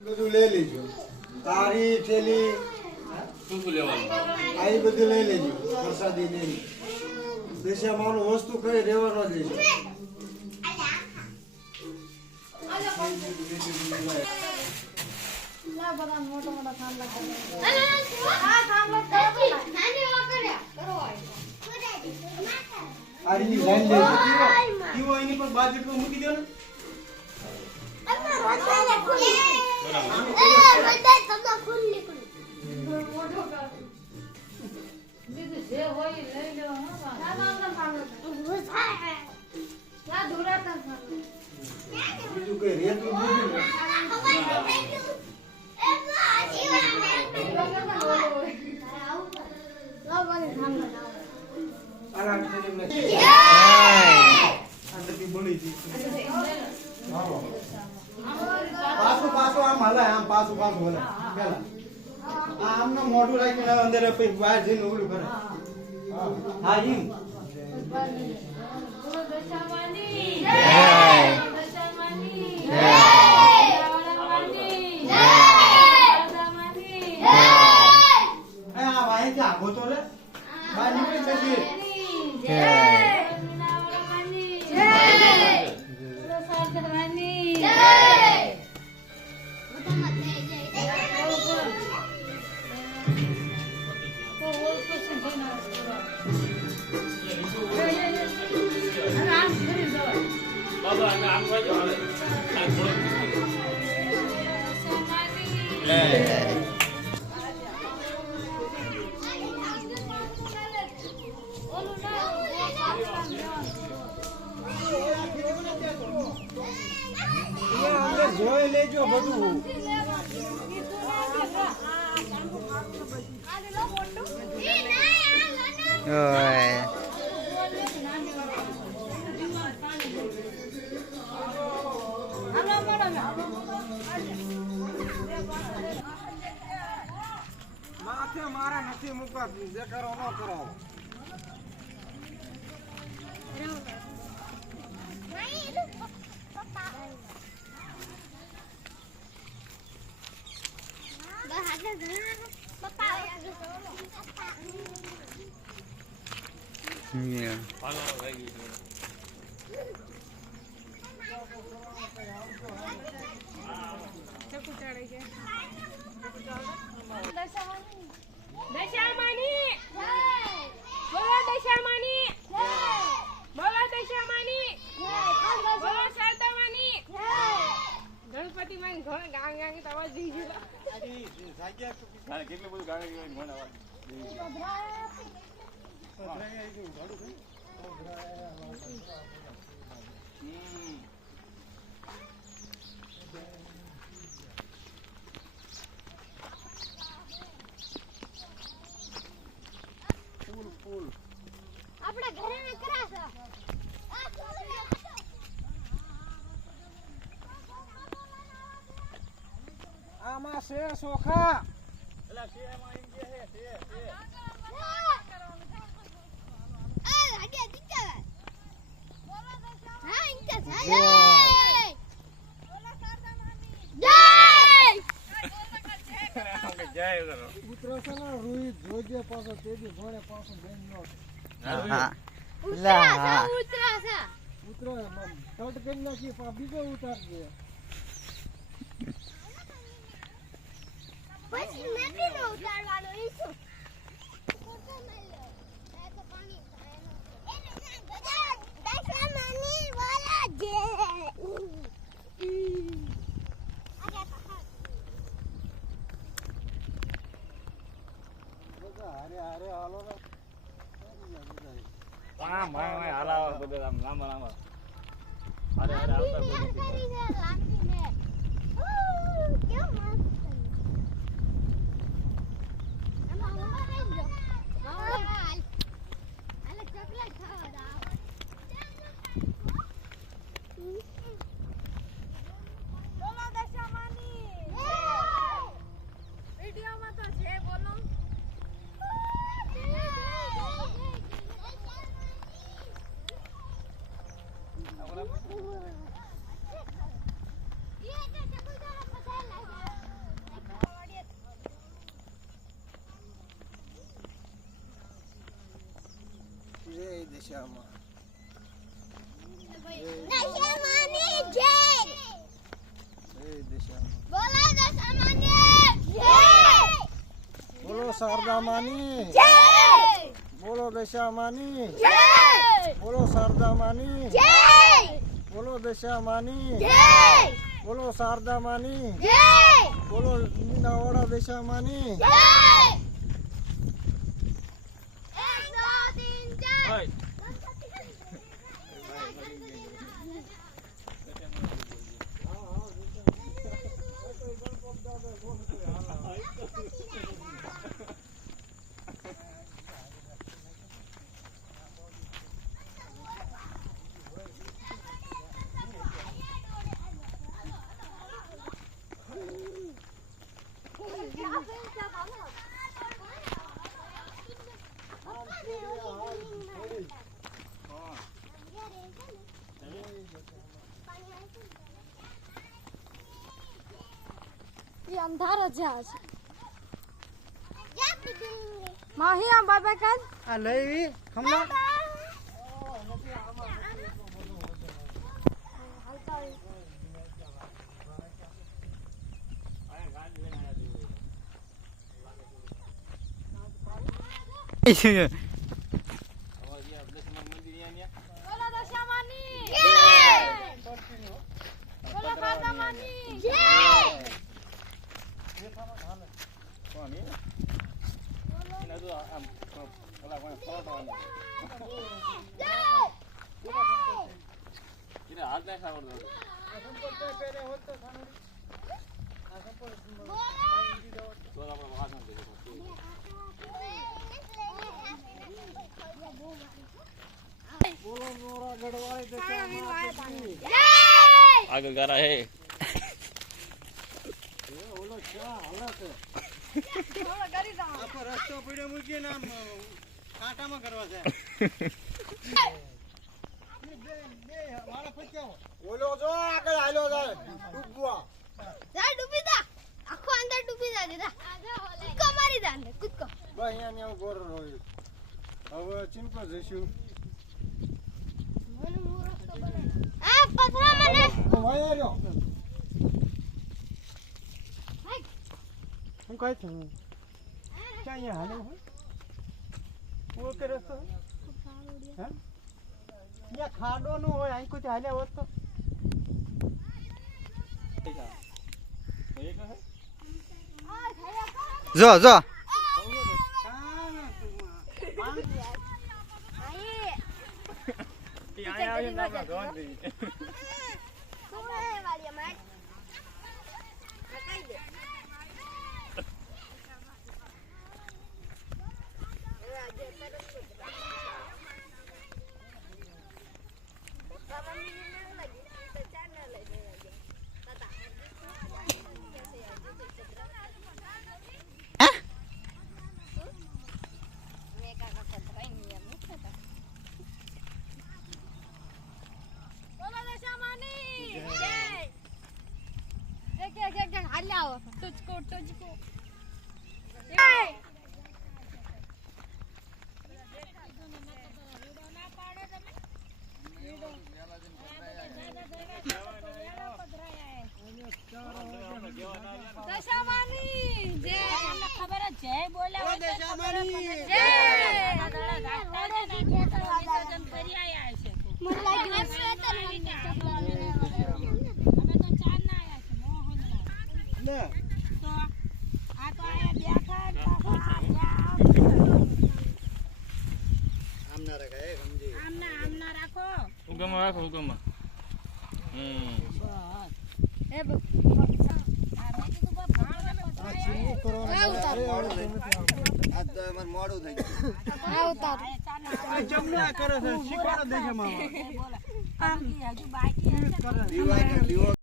બધું લઈ લેજો. તારી થેલી શું શું લેવાનું? આ બધું લઈ લેજો. પ્રસાદી નહીં. દેશામાં વસ્તુ કઈ રહેવાનો દેજો. આ રીતની લાઈન લેજો. કેવો એની પર બાજુ પર મૂકી દો ને. બીજું કઈ રેતું નથી ને. પાછું પાછું આમ હલાય, આમ પાછું પાછું હલાય. પેલા આમને મોઢું રાખીને અંદર પછી બહાર જઈને ઓલું કરે. હા એમ. આ વાય કે આગો તો રે બહાર નીકળી પછી બાબા આને આમ વાજો હાલે આ થોડો લે અંદર જોઈ લેજો બધું. માથે મારા નથી મૂકવા. જે કરો ન કરો. હાલો લાગી ગયું ગણપતિ માં ઘણા ગાંગ ગાંગ અવાજ દી ગયો. કેટલું બધું ગાડી ગયું મને અવાજ આપણા ઘરે ને કરાશે. આમાં છે સોખા. એલા છે એમાં એમ કે છે જય કરો ઉત્તરાસના રોહિત જોજે પાછો તેજી ભણે પાછો બેન નો ઉતરો તટ કરી નાખી બીજો ઉતારજે. પછી નથી નો ઉતારવાનો ઈસુ. હારે હારે હાલો ને. આમ ભાઈ હાલા બધા આમ લાંબા લાંબા અરે અરે આવતા કોઈ વિડીયોમાં તો છે બોલો. દશામાની જય બોલો દશામાની જય બોલો શારદા માની જય બોલો દશા માની જય બોલો શારદા માની જય બોલો દશા માની જય બોલો શારદા માની જય બોલો મીનાવાડા દશા માની જય 1 2 3 4 ઓય ये अंधारा जहाज જાતી બિલ્ડિંગ माही हम बाबा कान આ લઈ ખમલા बोलो दशामानी જય बोलो शारदामानी જય કોણ એ એના તો આમ ઓલા કોણ ફોટો જય એને હાથ નહીં સાવડતો તો આપણે વાત નથી બોલો નોરા ગઢવાળી દશા માની આગળ ગારા હે ઓલો ચા હાલે છે बोलो गरी दा આખો રસ્તો પડ્યો મૂકીને આમ કાંટામાં કરવા જાય બે વાળા પચાવો ઓલો જો આગળ હાલ્યો જાય ડૂબવા જા ડૂબી જા આખો અંદર ડૂબી જા દીધા કૂદકો મારી દા અંદર કૂદકો બસ અહીંયા ને ગોર રહ્યો હવે ચિંતા જઈશું આ પથરા મને વાયા રહ્યો હું કહે છું ક્યાં અહીંયા હાલે હોય હું કે રસ્તો હે અહીંયા ખાડો નો હોય અહીં કોઈ હાલ્યા હોત તો જો જો અહીંયા આવીને આપણે ધોન દઈએ વાળી માર કઈ દે बोलो दशामानी एक हल्ला तुझको दशामानी जय खबर है जय बोले દશામાની जय મને લાગ્યું સ્વેટર લે આમ ના રખાય સમજી હુકમમાં રાખો હુકમમાં આ ચીની કરવાનું અરે આવડે નથી આજ તો અમાર મોડું થઈ ગયું उतार આ જમનો આ કરે છે શીખવાડો દેશે મામા હજુ બાકી દીવા